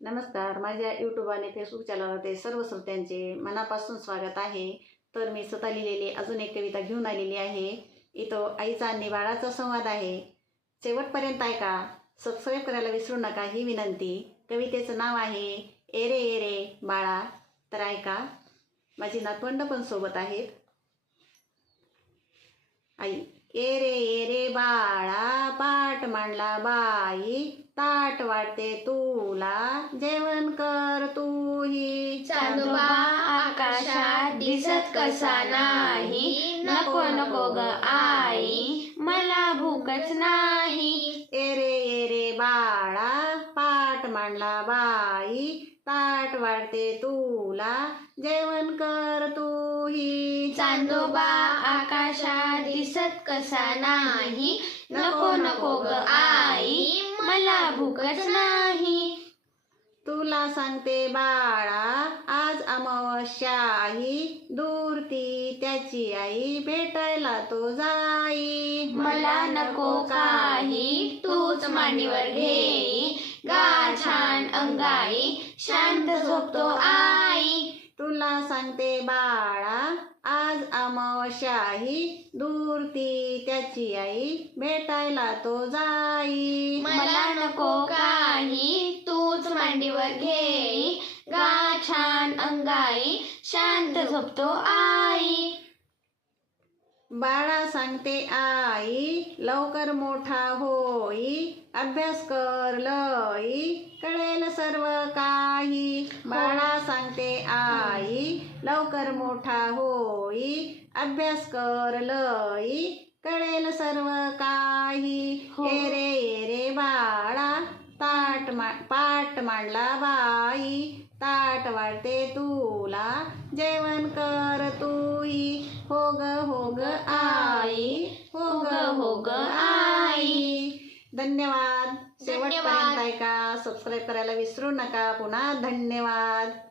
नमस्कार. माझ्या यूट्यूब आणि फेसबुक चॅनलवरती सर्व श्रोत्यांचे मनापासून स्वागत आहे. तर मी स्वतः लिहिलेली अजून एक कविता घेऊन आलेली आहे. इथं आईचा आणि बाळाचा संवाद आहे. शेवटपर्यंत ऐका. सबस्क्राईब करायला विसरू नका ही विनंती. कवितेचं नाव आहे ए रे बाळा. तर ऐका. माझी नातवंड पण सोबत आहेत. आई. ए रे बाळा, पाट मांडला बाई, ताट वाढते तुला, जेवण कर तूही. चांदोबा आकाशात दिसत कसा नाही, नको नको ग आई, मला भूकच नाही. ए रे बाळा, पाट मांडला बाई, ताट वाढते तुला, जेवण कर तूही. चांदोबा आकाशात दिसत कसा नाही, नको नको ग आई, मला भूकच नाही. तुला सांगते बाळा, आज अमावस्या आहे, दूर ती त्याची आई, भेटायला तो जाई. मला नको काही, तूच मांडीवर घेई, गा छान अंगाई, शांत झोपतो आई. तुला सांगते बाळा, आज अमावस्या आहे, दूर ती त्याची आई, भेटायला तो जाई. मला नको काही, तूच मांडीवर घेई, गा छान अंगाई, शांत झोपतो आई. बाळा सांगते आई, लवकर मोठा होई, अभ्यास कर लई, कळेल सर्व काही. बाळा सांगते आई, लवकर मोठा होई, अभ्यास कर लई, कळेल सर्व काही. ए रे बाळा, पाट मांडला बाई, ताट वाढते तुला, जेवण कर तूही. हो ग आई, हो ग आई. धन्यवाद. शेवटपर्यंत ऐका. सबस्क्राईब करायला विसरू नका. पुन्हा धन्यवाद.